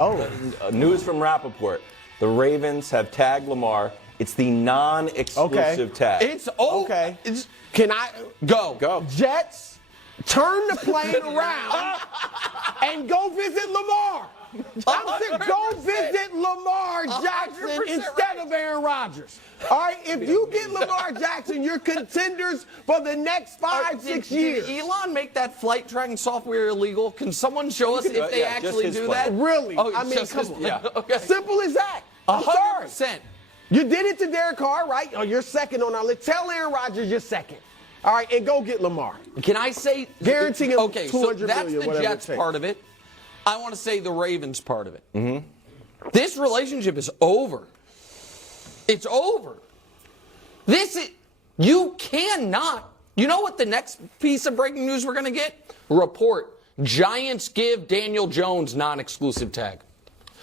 News from Rappaport. The Ravens have tagged Lamar. It's the non-exclusive tag. It's over. Okay. Can I go? Go. Jets, turn the plane around and go visit Lamar. I said go visit Lamar Jackson 100% instead of Aaron Rodgers. All right, if you get Lamar Jackson, you're contenders for the next 5-6 years. Did Elon make that flight tracking software illegal? Can someone show us if they actually do that? Really? Oh, I mean, just come his- on. yeah, okay. Simple as that. I'm sorry. 100%. You did it to Derek Carr, right? Oh, you're second on our list. Tell Aaron Rodgers you're second. All right, and go get Lamar. Can I say Guarantee him okay, so $200 that's million, the whatever it Jets takes. part of it. I want to say the Ravens part of it. This relationship is over. It's over. You cannot. You know what the next piece of breaking news we're going to get? Report. Giants give Daniel Jones non-exclusive tag.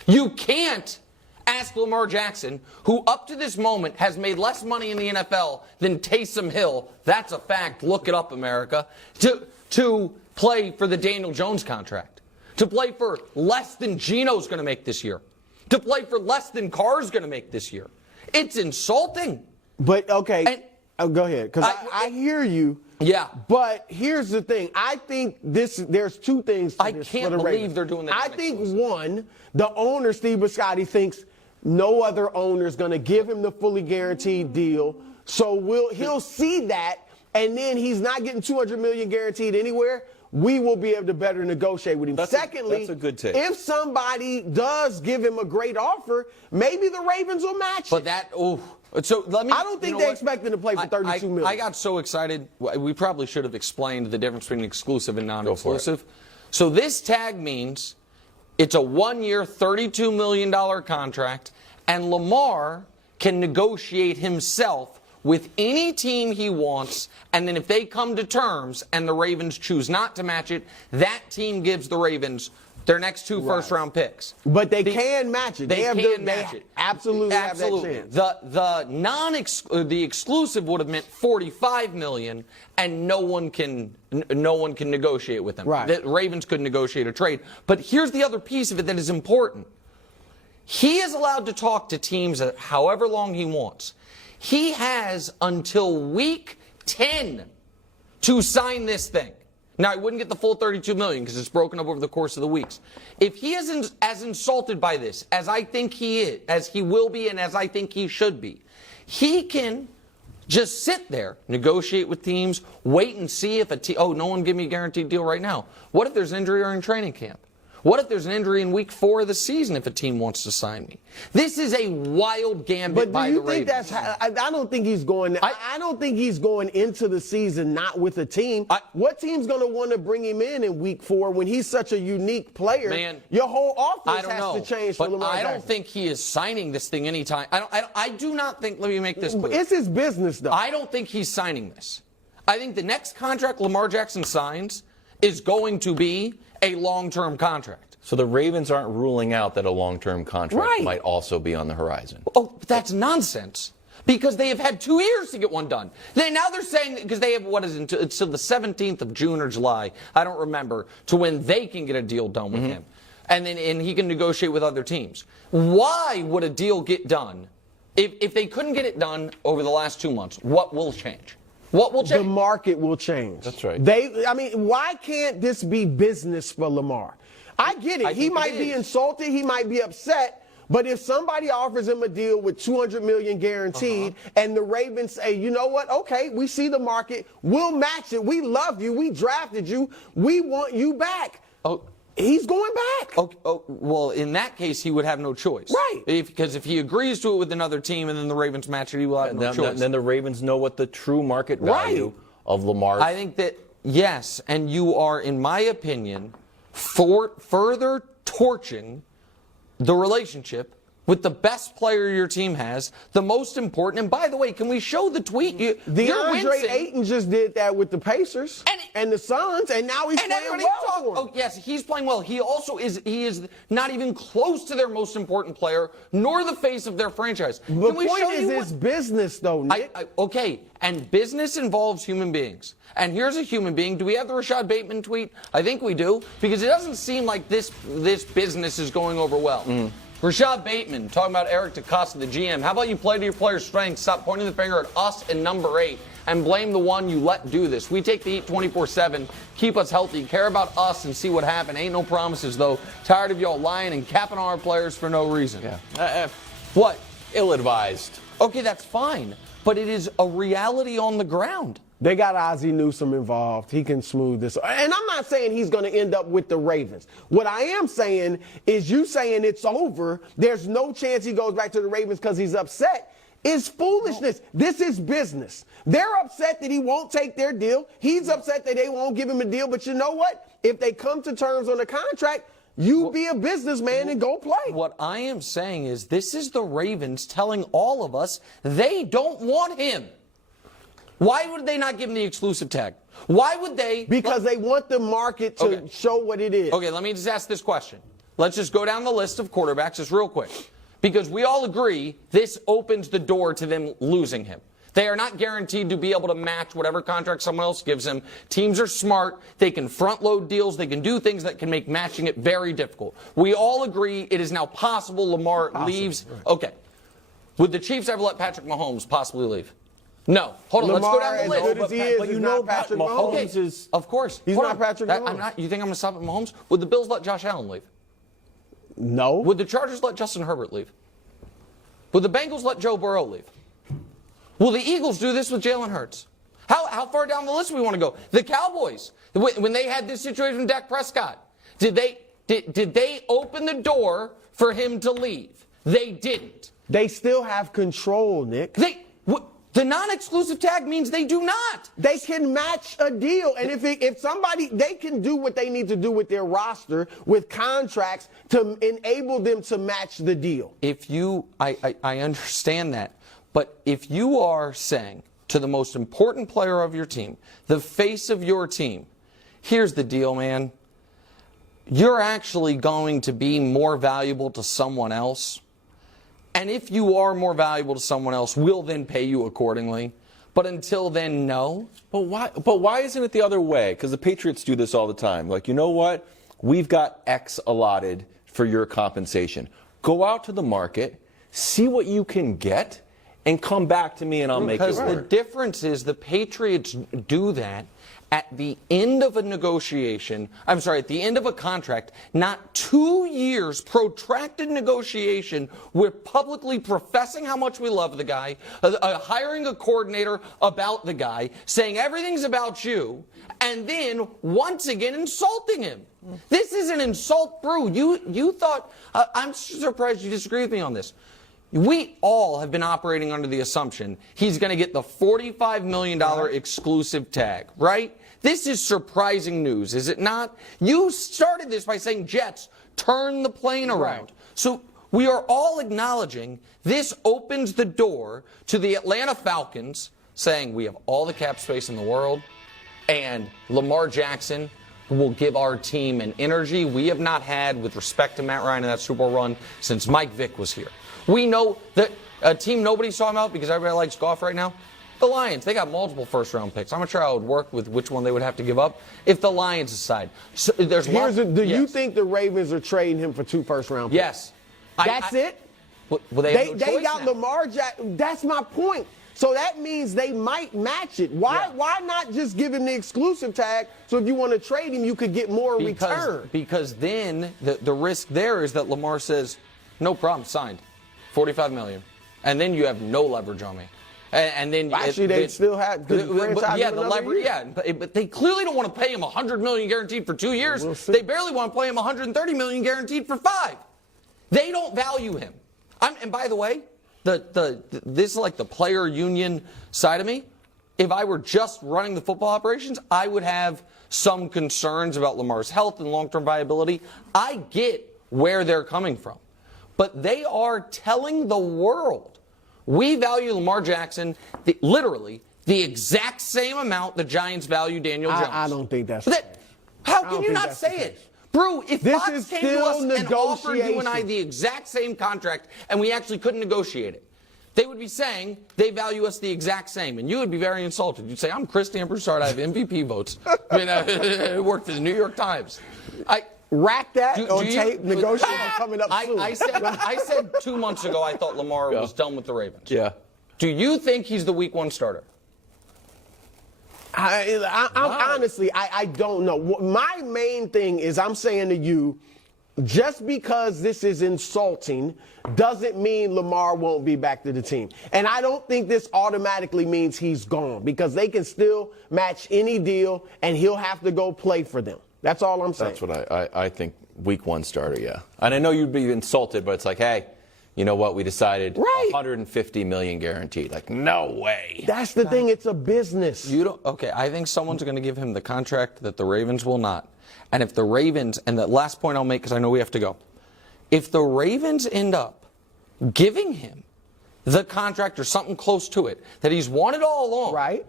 You can't ask Lamar Jackson, who up to this moment has made less money in the NFL than Taysom Hill. That's a fact. Look it up, America. To play for the Daniel Jones contract. To play for less than Geno's going to make this year. To play for less than Carr's going to make this year. It's insulting. But, okay, And- go ahead, because I hear you. Yeah. But here's the thing. I think there's two things to I this can't for the believe Ravens. they're doing that I think, non-exclusive. one, the owner, Steve Bisciotti, thinks no other owner is going to give him the fully guaranteed deal. So he'll see that, and then he's not getting $200 million guaranteed anywhere. We will be able to better negotiate with him. Secondly, that's a good take. If somebody does give him a great offer, maybe the Ravens will match But it. so let me. I don't think they expect him to play for $32 million. I got so excited. We probably should have explained the difference between exclusive and non-exclusive. So this tag means it's a 1-year, $32 million contract, and Lamar can negotiate himself with any team he wants, and then if they come to terms and the Ravens choose not to match it, that team gives the Ravens their next two first-round picks. But they can match it. They can match have it. Absolutely have that chance. The exclusive would have meant $45 million, and no one can negotiate with them. Right. The Ravens could negotiate a trade. But here's the other piece of it that is important. He is allowed to talk to teams however long he wants. He has until week 10 to sign this thing. Now, he wouldn't get the full $32 million because it's broken up over the course of the weeks. If he is as insulted by this as I think he is, as he will be, and as I think he should be, he can just sit there, negotiate with teams, wait and see if no one give me a guaranteed deal right now. What if there's injury during training camp? What if there's an injury in week 4 of the season if a team wants to sign me? This is a wild gambit by the Ravens. But do you think that's I don't think he's going I don't think he's going into the season not with a team. What team's going to want to bring him in week 4 when he's such a unique player? Man, your whole offense has to change for Lamar I Jackson. don't think he is signing this thing anytime. I do not think, let me make this clear. It's his business, though. I don't think he's signing this. I think the next contract Lamar Jackson signs is going to be a long-term contract. So the Ravens aren't ruling out that a long-term contract might also be on the horizon. Oh, that's nonsense. Because they have had 2 years to get one done. Now they're saying, because they have, until the 17th of June or July, I don't remember, to when they can get a deal done with him. And he can negotiate with other teams. Why would a deal get done if they couldn't get it done over the last 2 months? What will change? What will change? The market will change. That's right. Why can't this be business for Lamar? I get it. He might be insulted. He might be upset. But if somebody offers him a deal with $200 million guaranteed, and the Ravens say, you know what? Okay, we see the market. We'll match it. We love you. We drafted you. We want you back. Oh, he's going back. Well, in that case, he would have no choice. Right. Because if he agrees to it with another team and then the Ravens match it, he will have no choice. Then the Ravens know what the true market value of Lamar. I think that, yes, and you are, in my opinion, further torching the relationship with the best player your team has, the most important. And by the way, can we show the tweet? DeAndre Ayton just did that with the Pacers and the Suns, and now he's playing well for them. Oh, yes, he's playing well. He also is. He is not even close to their most important player, nor the face of their franchise. The point is, it's business, though, Nick. Okay, and business involves human beings. And here's a human being. Do we have the Rashad Bateman tweet? I think we do, because it doesn't seem like this business is going over well. Rashad Bateman talking about Eric DeCosta, the GM. How about you play to your players' strengths? Stop pointing the finger at us and number 8 and blame the one you let do this. We take the heat 24/7. Keep us healthy. Care about us and see what happens. Ain't no promises, though. Tired of y'all lying and capping on our players for no reason. Yeah. What? Ill-advised. Okay, that's fine. But it is a reality on the ground. They got Ozzie Newsome involved. He can smooth this. And I'm not saying he's going to end up with the Ravens. What I am saying is you saying it's over, there's no chance he goes back to the Ravens because he's upset, is foolishness. No. This is business. They're upset that he won't take their deal. He's upset that they won't give him a deal. But you know what? If they come to terms on the contract, you be a businessman and go play. What I am saying is this is the Ravens telling all of us they don't want him. Why would they not give him the exclusive tag? Why would they? Because they want the market to show what it is. Okay, let me just ask this question. Let's just go down the list of quarterbacks just real quick. Because we all agree this opens the door to them losing him. They are not guaranteed to be able to match whatever contract someone else gives them. Teams are smart. They can front load deals. They can do things that can make matching it very difficult. We all agree it is now possible Lamar leaves. Right. Okay. Would the Chiefs ever let Patrick Mahomes possibly leave? No. Hold on. Lamar, let's go down the list. As good as he is, but you know Patrick Mahomes Mahomes is. Of course. He's not Patrick Mahomes. You think I'm going to stop at Mahomes? Would the Bills let Josh Allen leave? No. Would the Chargers let Justin Herbert leave? Would the Bengals let Joe Burrow leave? Will the Eagles do this with Jalen Hurts? How far down the list do we want to go? The Cowboys, when they had this situation with Dak Prescott, did they open the door for him to leave? They didn't. They still have control, Nick. The non-exclusive tag means they do not. They can match a deal. And if somebody, they can do what they need to do with their roster, with contracts, to enable them to match the deal. I understand that. But if you are saying to the most important player of your team, the face of your team, here's the deal, man. You're actually going to be more valuable to someone else. And if you are more valuable to someone else, we'll then pay you accordingly. But until then, no. But why isn't it the other way? Because the Patriots do this all the time. Like, you know what? We've got X allotted for your compensation. Go out to the market, see what you can get, and come back to me and I'll make it work. Because the difference is the Patriots do that at the end of a negotiation, at the end of a contract, not 2 years protracted negotiation. We're publicly professing how much we love the guy, hiring a coordinator about the guy, saying everything's about you, and then once again insulting him. This is an insult brew. You thought, I'm surprised you disagree with me on this. We all have been operating under the assumption he's going to get the $45 million exclusive tag, right? This is surprising news, is it not? You started this by saying, Jets, turn the plane around. Right. So we are all acknowledging this opens the door to the Atlanta Falcons saying we have all the cap space in the world, and Lamar Jackson will give our team an energy we have not had with respect to Matt Ryan in that Super Bowl run since Mike Vick was here. We know that a team nobody's talking about because everybody likes golf right now, the Lions. They got multiple first-round picks. I'm not sure how it would work with which one they would have to give up if the Lions decide. So do you think the Ravens are trading him for 2 first-round picks? Yes. That's it? Well, they got now. Lamar Jackson. That's my point. So that means they might match it. Why not just give him the exclusive tag so if you want to trade him, you could get more return? Because then the risk there is that Lamar says, no problem, signed. $45 million. And then you have no leverage on me. And then they still have the leverage. Yeah, but they clearly don't want to pay him $100 million guaranteed for 2 years. They barely want to pay him $130 million guaranteed for 5. They don't value him. And by the way, this is like the player union side of me. If I were just running the football operations, I would have some concerns about Lamar's health and long-term viability. I get where they're coming from. but they are telling the world, we value Lamar Jackson literally the exact same amount the Giants value Daniel Jones. I don't think that's How can you not say it? Bro, if Fox came to us and offered you and I the exact same contract and we actually couldn't negotiate it, they would be saying they value us the exact same. And you would be very insulted. You'd say, I'm Christian Broussard. I have MVP votes. I mean, I worked for the New York Times. Rack that on tape, negotiating coming up soon. I said 2 months ago I thought Lamar was done with the Ravens. Yeah. Do you think he's the week 1 starter? Honestly, I don't know. My main thing is I'm saying to you, just because this is insulting doesn't mean Lamar won't be back to the team. And I don't think this automatically means he's gone, because they can still match any deal and he'll have to go play for them. That's all I'm saying. That's what I think. Week 1 starter, yeah. And I know you'd be insulted, but it's like, hey, you know what? We decided $150 million guaranteed. Like, no way. That's the thing. It's a business. Okay, I think someone's going to give him the contract that the Ravens will not. And if the Ravens, and the last point I'll make, because I know we have to go, if the Ravens end up giving him the contract or something close to it that he's wanted all along, right?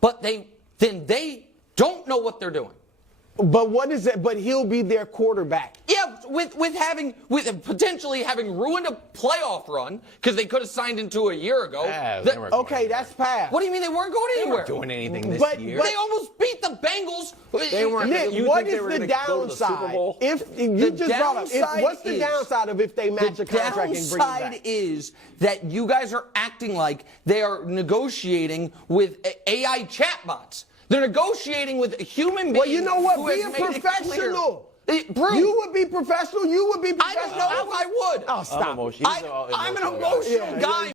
But then they don't know what they're doing. But what is it? But he'll be their quarterback. Yeah, with potentially having ruined a playoff run because they could have signed into a year ago. Okay, that's past. What do you mean they weren't going anywhere? They weren't doing anything this year. They almost beat the Bengals. They weren't. Nick, what is the downside? If you just brought up, what's the downside of if they match a contract and bring it back? The downside is that you guys are acting like they are negotiating with AI chatbots. They're negotiating with a human being. Well, you know what? Be a professional. You would be professional. You would be professional. I don't know if I would. Oh, stop. I'm an emotional guy.